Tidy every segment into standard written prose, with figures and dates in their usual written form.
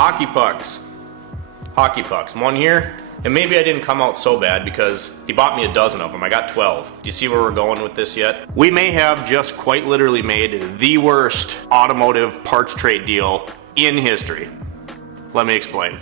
Hockey pucks. Hockey pucks. One here, and maybe I didn't come out so bad because he bought me a dozen of them. I got 12. Do you see where we're going with this yet? We may have just quite literally made the worst automotive parts trade deal in history. Let me explain.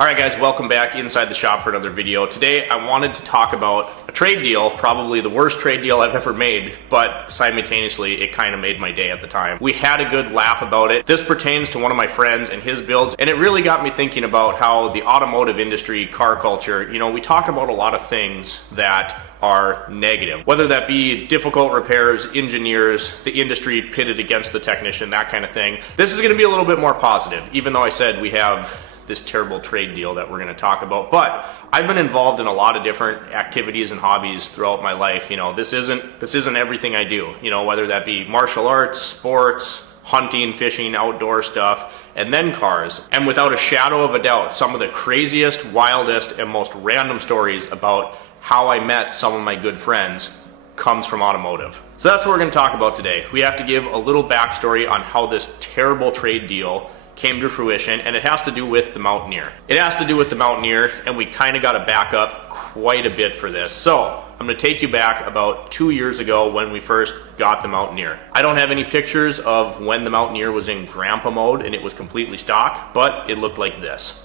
Alright guys, welcome back inside the shop for another video. Today I wanted to talk about a trade deal, probably the worst trade deal I've ever made, but simultaneously it kind of made my day at the time. We had a good laugh about it. This pertains to one of my friends and his builds, and it really got me thinking about how the automotive industry, car culture, you know, we talk about a lot of things that are negative. Whether that be difficult repairs, engineers, the industry pitted against the technician, that kind of thing. This is going to be a little bit more positive, even though I said we have this terrible trade deal that we're going to talk about. But I've been involved in a lot of different activities and hobbies throughout my life. You know, this isn't everything I do. You know, whether that be martial arts, sports, hunting, fishing, outdoor stuff, and then cars. And without a shadow of a doubt, some of the craziest, wildest, and most random stories about how I met some of my good friends comes from automotive. So that's what we're going to talk about today. We have to give a little backstory on how this terrible trade deal came to fruition, and it has to do with the Mountaineer. It has to do with the Mountaineer, and we kind of got to back up quite a bit for this. So I'm going to take you back about 2 years ago when we first got the Mountaineer. I don't have any pictures of when the Mountaineer was in grandpa mode and it was completely stock, but it looked like this.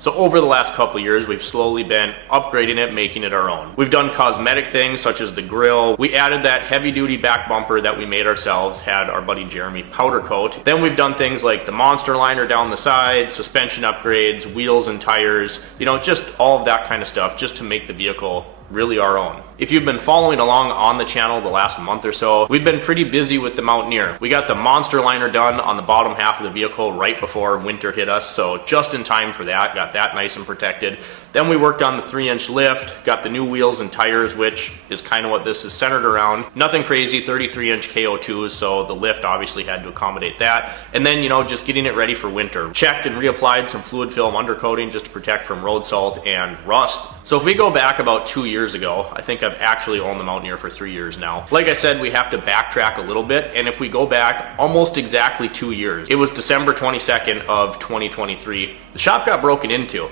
So over the last couple years, we've slowly been upgrading it, making it our own. We've done cosmetic things such as the grill. We added that heavy duty back bumper that we made ourselves, had our buddy Jeremy powder coat. Then we've done things like the monster liner down the side, suspension upgrades, wheels and tires, you know, just all of that kind of stuff just to make the vehicle really our own. If you've been following along on the channel the last month or so, we've been pretty busy with the Mountaineer. We got the monster liner done on the bottom half of the vehicle right before winter hit us, so just in time for that, got that nice and protected. Then we worked on the 3-inch lift, got the new wheels and tires, which is kind of what this is centered around. Nothing crazy, 33-inch KO2s, so the lift obviously had to accommodate that. And then, you know, just getting it ready for winter. Checked and reapplied some fluid film undercoating just to protect from road salt and rust. So if we go back about 2 years ago, I think I've actually owned the Mountaineer for 3 years now. Like I said, we have to backtrack a little bit, and if we go back almost exactly 2 years, it was December 22nd of 2023. The shop got broken into.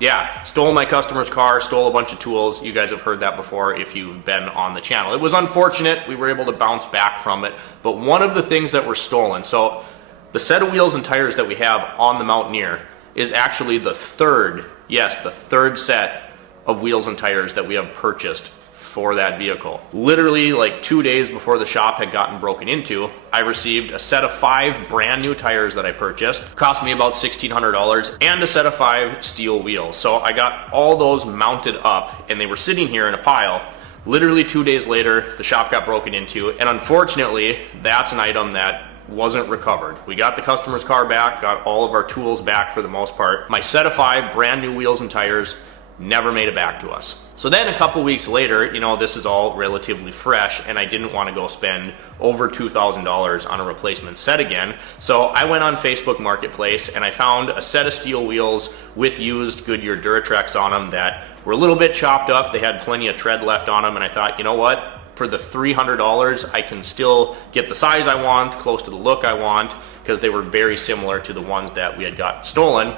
Yeah, stole my customer's car, stole a bunch of tools. You guys have heard that before if you've been on the channel. It was unfortunate. We were able to bounce back from it, but one of the things that were stolen, so the set of wheels and tires that we have on the Mountaineer is actually the third, yes, the third set of wheels and tires that we have purchased for that vehicle. Literally like 2 days before the shop had gotten broken into, I received a set of 5 brand new tires that I purchased. Cost me about $1,600, and a set of 5 steel wheels. So I got all those mounted up, and they were sitting here in a pile. Literally 2 days later, the shop got broken into, and unfortunately, that's an item that wasn't recovered. We got the customer's car back, got all of our tools back for the most part. My set of 5 brand new wheels and tires never made it back to us. So then a couple weeks later, you know, this is all relatively fresh, and I didn't want to go spend over $2,000 on a replacement set again. So I went on Facebook Marketplace and I found a set of steel wheels with used Goodyear Duratrex on them that were a little bit chopped up. They had plenty of tread left on them, and I thought, you know what? For the $300, I can still get the size I want, close to the look I want, because they were very similar to the ones that we had got stolen.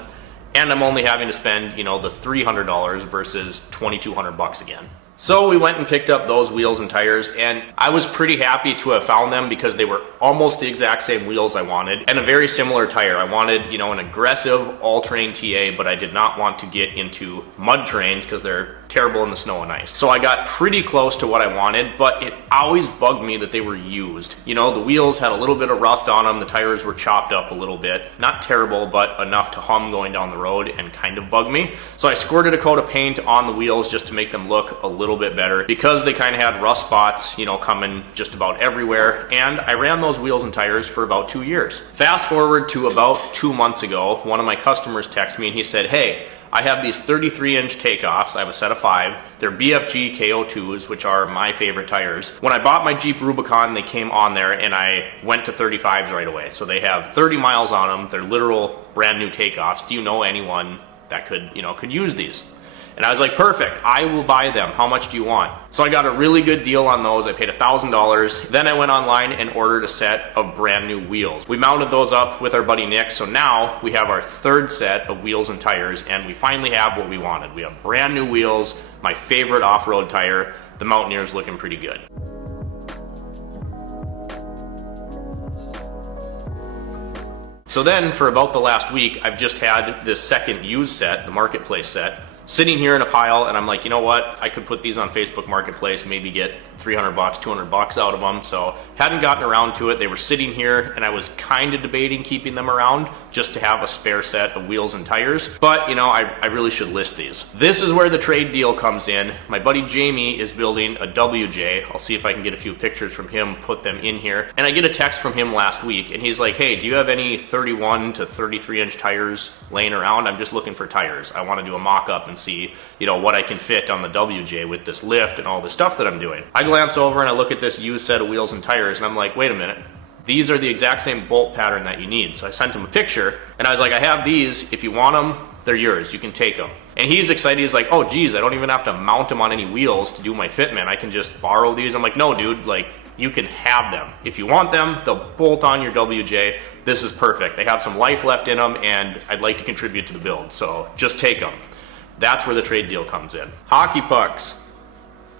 And I'm only having to spend, you know, the $300 versus $2,200 again. So we went and picked up those wheels and tires, and I was pretty happy to have found them because they were almost the exact same wheels I wanted and a very similar tire. I wanted, you know, an aggressive all-terrain TA, but I did not want to get into mud terrains because they're terrible in the snow and ice. So I got pretty close to what I wanted, but it always bugged me that they were used. You know, the wheels had a little bit of rust on them, the tires were chopped up a little bit. Not terrible, but enough to hum going down the road and kind of bug me. So I squirted a coat of paint on the wheels just to make them look a little bit better because they kind of had rust spots, you know, coming just about everywhere. And I ran those wheels and tires for about 2 years. Fast forward to about 2 months ago, one of my customers texted me and he said, "Hey, I have these 33-inch takeoffs. I have a set of 5. They're BFG KO2s, which are my favorite tires. When I bought my Jeep Rubicon, they came on there, and I went to 35s right away. So they have 30 miles on them. They're literal brand new takeoffs. Do you know anyone that could use these? And I was like, perfect, I will buy them. How much do you want? So I got a really good deal on those. I paid $1,000. Then I went online and ordered a set of brand new wheels. We mounted those up with our buddy Nick. So now we have our 3rd set of wheels and tires, and we finally have what we wanted. We have brand new wheels, my favorite off-road tire. The Mountaineer's looking pretty good. So then for about the last week, I've just had this second used set, the Marketplace set, sitting here in a pile, and I'm like, you know what? I could put these on Facebook Marketplace, maybe get $300, $200 out of them. So hadn't gotten around to it. They were sitting here, and I was kind of debating keeping them around just to have a spare set of wheels and tires. But I really should list these. This is where the trade deal comes in. My buddy Jamie is building a WJ. I'll see if I can get a few pictures from him, put them in here. And I get a text from him last week, and he's like, hey, do you have any 31 to 33-inch tires laying around? I'm just looking for tires. I want to do a mock-up and see, what I can fit on the WJ with this lift and all the stuff that I'm doing. I glance over and I look at this used set of wheels and tires, and I'm like, wait a minute. These are the exact same bolt pattern that you need. So I sent him a picture, and I was like, I have these. If you want them, they're yours. You can take them. And he's excited. He's like, oh, geez, I don't even have to mount them on any wheels to do my fitment. I can just borrow these. I'm like, no, dude, you can have them. If you want them, they'll bolt on your WJ. This is perfect. They have some life left in them, and I'd like to contribute to the build. So just take them. That's where the trade deal comes in. Hockey pucks.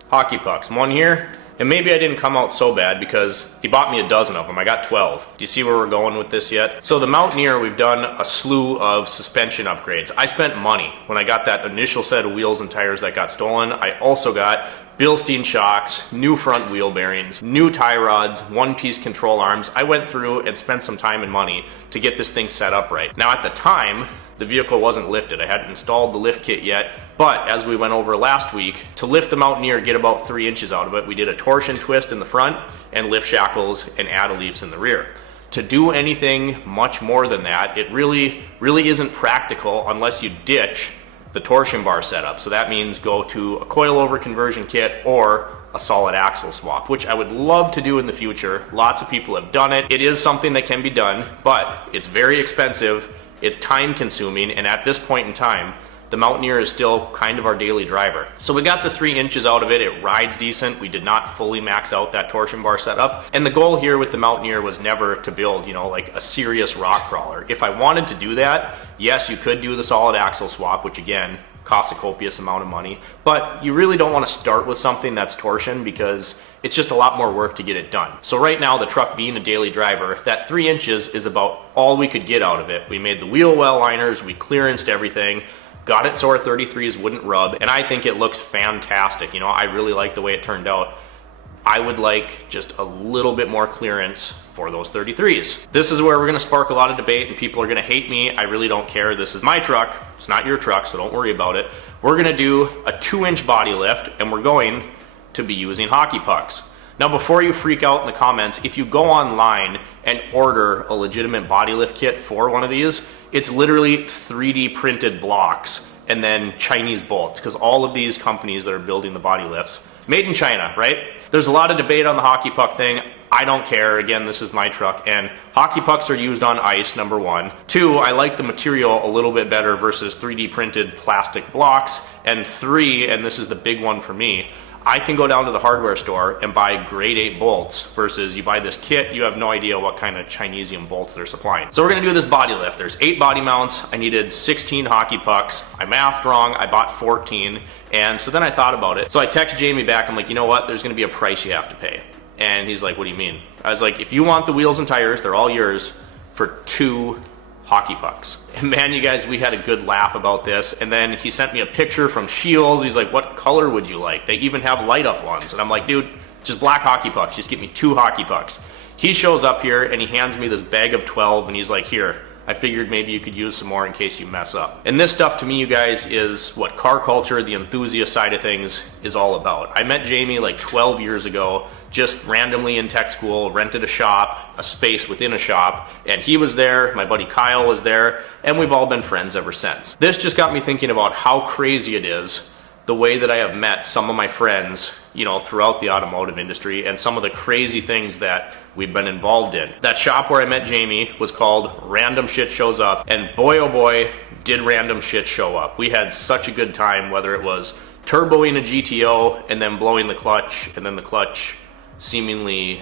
Hockey pucks. One here. And maybe I didn't come out so bad because he bought me a dozen of them. I got 12. Do you see where we're going with this yet? So the Mountaineer, we've done a slew of suspension upgrades. I spent money when I got that initial set of wheels and tires that got stolen. I also got Bilstein shocks, new front wheel bearings, new tie rods, one-piece control arms. I went through and spent some time and money to get this thing set up right. Now at the time, the vehicle wasn't lifted. I hadn't installed the lift kit yet, but as we went over last week, to lift the Mountaineer, get about 3 inches out of it, we did a torsion twist in the front and lift shackles and add leaves in the rear. To do anything much more than that, it really isn't practical unless you ditch the torsion bar setup. So that means go to a coilover conversion kit or a solid axle swap, which I would love to do in the future. Lots of people have done it. It is something that can be done, but it's very expensive. It's time consuming, and at this point in time, the Mountaineer is still kind of our daily driver. So we got the 3 inches out of it. It rides decent. We did not fully max out that torsion bar setup. And the goal here with the Mountaineer was never to build, like a serious rock crawler. If I wanted to do that, yes, you could do the solid axle swap, which again, costs a copious amount of money. But you really don't want to start with something that's torsion because it's just a lot more work to get it done. So right now, the truck being a daily driver, that 3 inches is about all we could get out of it. We made the wheel well liners, we clearanced everything, got it so our 33s wouldn't rub, and I think it looks fantastic. I really like the way it turned out. I would like just a little bit more clearance for those 33s. This is where we're gonna spark a lot of debate and people are gonna hate me. I really don't care. This is my truck. It's not your truck, so don't worry about it. We're gonna do a 2-inch body lift, and we're going to be using hockey pucks. Now, before you freak out in the comments, if you go online and order a legitimate body lift kit for one of these, it's literally 3D printed blocks and then Chinese bolts, because all of these companies that are building the body lifts, made in China, right? There's a lot of debate on the hockey puck thing. I don't care. Again, this is my truck, and hockey pucks are used on ice, number one. 2, I like the material a little bit better versus 3D printed plastic blocks. And 3, and this is the big one for me, I can go down to the hardware store and buy grade 8 bolts versus you buy this kit, you have no idea what kind of Chinesium bolts they're supplying. So we're gonna do this body lift. There's 8 body mounts. I needed 16 hockey pucks. I mathed wrong. I bought 14. And so then I thought about it. So I text Jamie back. I'm like, you know what? There's gonna be a price you have to pay. And he's like, what do you mean? I was like, if you want the wheels and tires, they're all yours for 2 hockey pucks. And man, you guys, we had a good laugh about this. And then he sent me a picture from Scheels. He's like, what color would you like? They even have light up ones. And I'm like, dude, just black hockey pucks. Just get me 2 hockey pucks. He shows up here and he hands me this bag of 12 and he's like, here, I figured maybe you could use some more in case you mess up. And this stuff to me, you guys, is what car culture, the enthusiast side of things, is all about. I met Jamie like 12 years ago, just randomly in tech school, rented a shop, a space within a shop, and he was there, my buddy Kyle was there, and we've all been friends ever since. This just got me thinking about how crazy it is, the way that I have met some of my friends, you know, throughout the automotive industry, and some of the crazy things that we've been involved in. That shop where I met Jamie was called Random Shit Shows Up, and boy oh boy, did random shit show up. We had such a good time, whether it was turboing a GTO and then blowing the clutch, and then the clutch seemingly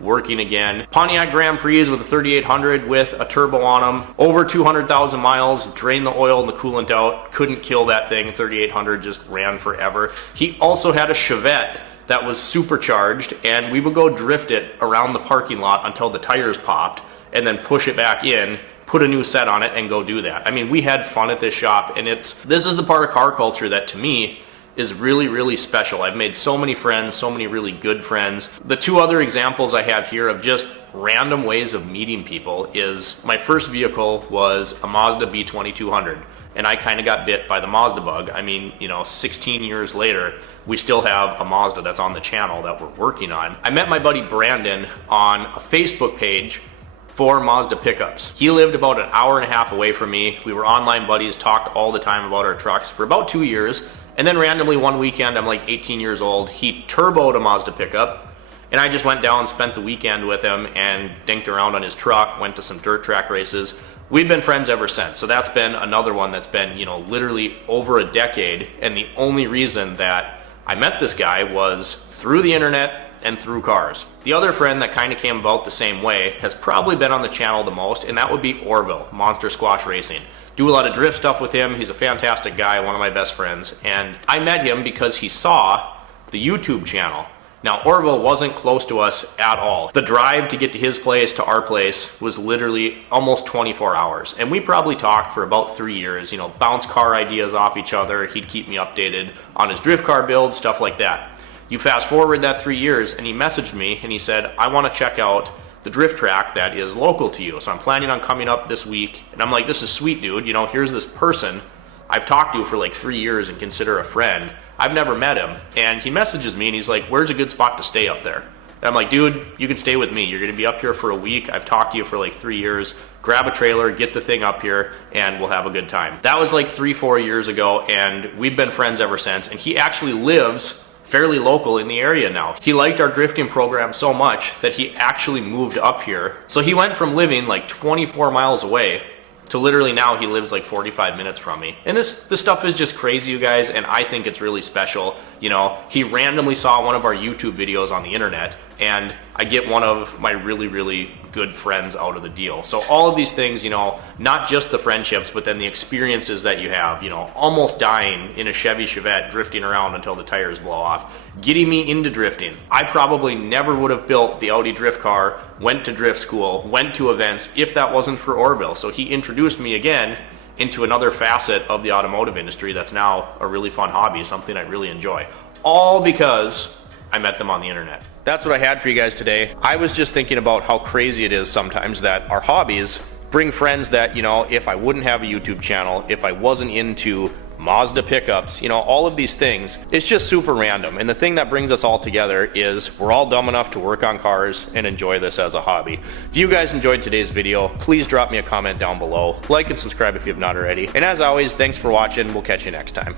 working again. Pontiac Grand Prix with a 3800 with a turbo on them, over 200,000 miles, drained the oil and the coolant out, couldn't kill that thing. 3800 just ran forever. He also had a Chevette that was supercharged, and we would go drift it around the parking lot until the tires popped, and then push it back in, put a new set on it, and go do that. I mean, we had fun at this shop, and this is the part of car culture that to me is really, really special. I've made so many friends, so many really good friends. The two other examples I have here of just random ways of meeting people is my first vehicle was a Mazda B2200, and I kind of got bit by the Mazda bug. I mean, you know, 16 years later, we still have a Mazda that's on the channel that we're working on. I met my buddy Brandon on a Facebook page for Mazda pickups. He lived about an hour and a half away from me. We were online buddies, talked all the time about our trucks for about 2 years. And then randomly one weekend, I'm like 18 years old, he turboed a Mazda pickup, and I just went down and spent the weekend with him and dinked around on his truck, went to some dirt track races. We've been friends ever since. So that's been another one that's been, you know, literally over a decade. And the only reason that I met this guy was through the internet and through cars. The other friend that kind of came about the same way has probably been on the channel the most, and that would be Orville, Monster Squash Racing. Do a lot of drift stuff with him. He's a fantastic guy, one of my best friends. And I met him because he saw the YouTube channel. Now, Orville wasn't close to us at all. The drive to get to his place, to our place, was literally almost 24 hours. And we probably talked for about 3 years, you know, bounce car ideas off each other. He'd keep me updated on his drift car build, stuff like that. You fast forward that 3 years, and he messaged me, and he said, I want to check out the drift track that is local to you. So I'm planning on coming up this week. And I'm like, this is sweet, dude. You know, here's this person I've talked to for like 3 years and consider a friend. I've never met him. And he messages me and he's like, where's a good spot to stay up there? And I'm like, dude, you can stay with me. You're going to be up here for a week. I've talked to you for like 3 years. Grab a trailer, get the thing up here, and we'll have a good time. That was like 3-4 years ago, and we've been friends ever since. And he actually lives fairly local in the area now. He liked our drifting program so much that he actually moved up here. So he went from living like 24 miles away to literally now he lives like 45 minutes from me. And this stuff is just crazy, you guys, and I think it's really special. You know, he randomly saw one of our YouTube videos on the internet, and I get one of my really, really good friends out of the deal. So all of these things, you know, not just the friendships, but then the experiences that you have, you know, almost dying in a Chevy Chevette, drifting around until the tires blow off, getting me into drifting. I probably never would have built the Audi drift car, went to drift school, went to events, if that wasn't for Orville. So he introduced me again into another facet of the automotive industry that's now a really fun hobby, something I really enjoy. All because I met them on the internet. That's what I had for you guys today. I was just thinking about how crazy it is sometimes that our hobbies bring friends that, you know, if I wouldn't have a YouTube channel, if I wasn't into Mazda pickups, you know, all of these things, it's just super random. And the thing that brings us all together is we're all dumb enough to work on cars and enjoy this as a hobby. If you guys enjoyed today's video, please drop me a comment down below. Like and subscribe if you have not already. And as always, thanks for watching. We'll catch you next time.